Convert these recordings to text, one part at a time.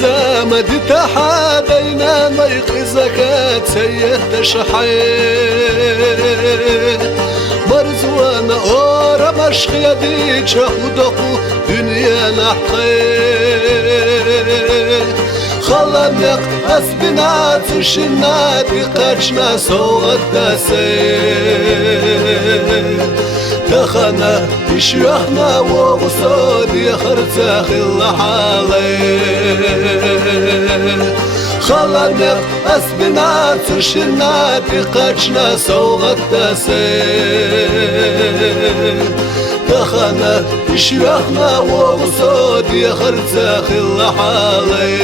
زامد تحادينا ما يقزك تسيه تشحي مرزوانا أورا مشخ يدي شهودكو دنيا نحقي خلنق أسبنا تشنا تقاشنا سوغت داسي تخنا يشيخنا وغصود يخرتاخ اللحالي خلنق أسبنا تشنا تقاشنا سوغت داسي تخنا يشيخنا وغصود يخرتاخ اللحالي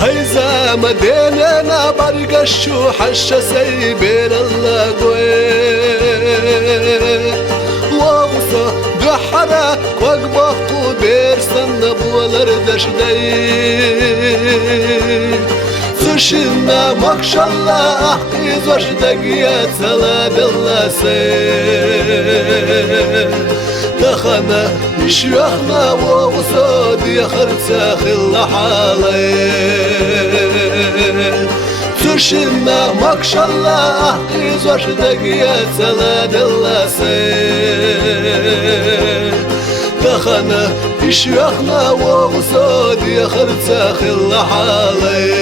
هيزا مديننا برقشو حشا سيبير اللاقوي وغصة دحرة وقبقو بير سنب والردش دي سوشنا مكشالله احقي زوش دقيات سلاد الله سي تخنا يشيخنا وغصود يخرتاخ اللحالي سوشنا مكشالله احقي زوش دقيات سلاد الله سي تخنا يشيخنا وغصود يخرتاخ اللحالي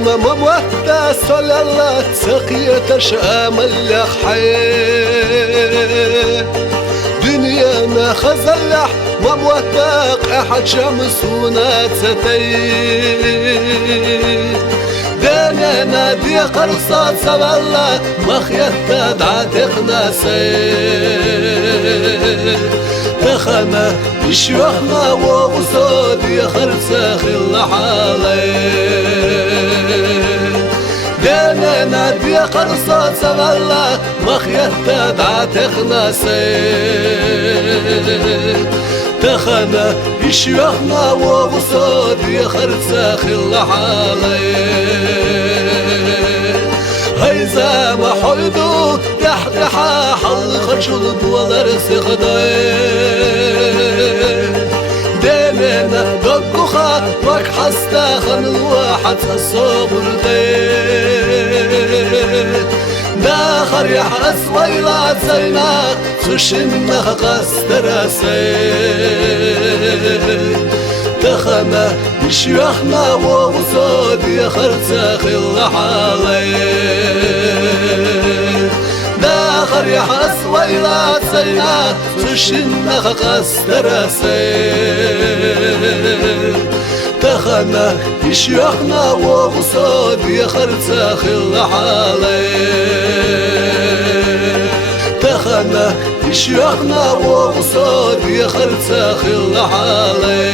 ما موحدة صلى الله سقية شامل حي دنيانا خزلح ما موثق أحد شمس وناتتي دنيانا دي قرصات سوى الله مخيطة دعاتقنا سي تخنا يشيخنا وغصود يخرساخ اللحالي ديننا دي قرصات سغلا مخيطة دعاتقنا سي تخنا يشيخنا وغصود يخرساخ اللحالي هيزا ما حيدو يحدحا حلق شلط ولرس غداي ديننا دقوخا وك حستا خن الواحد الصبر داخر يحس ويلات زيناك سوشنا قستراسي تخنا يشيخنا وغصود يخرتاخ اللحالي داخر يحس ويلات زيناك سوشنا قستراسي تخنا يشيخنا وغصود يخرتاخ اللحالي تخنا يشيخنا وغصود يخرتاخ اللحالي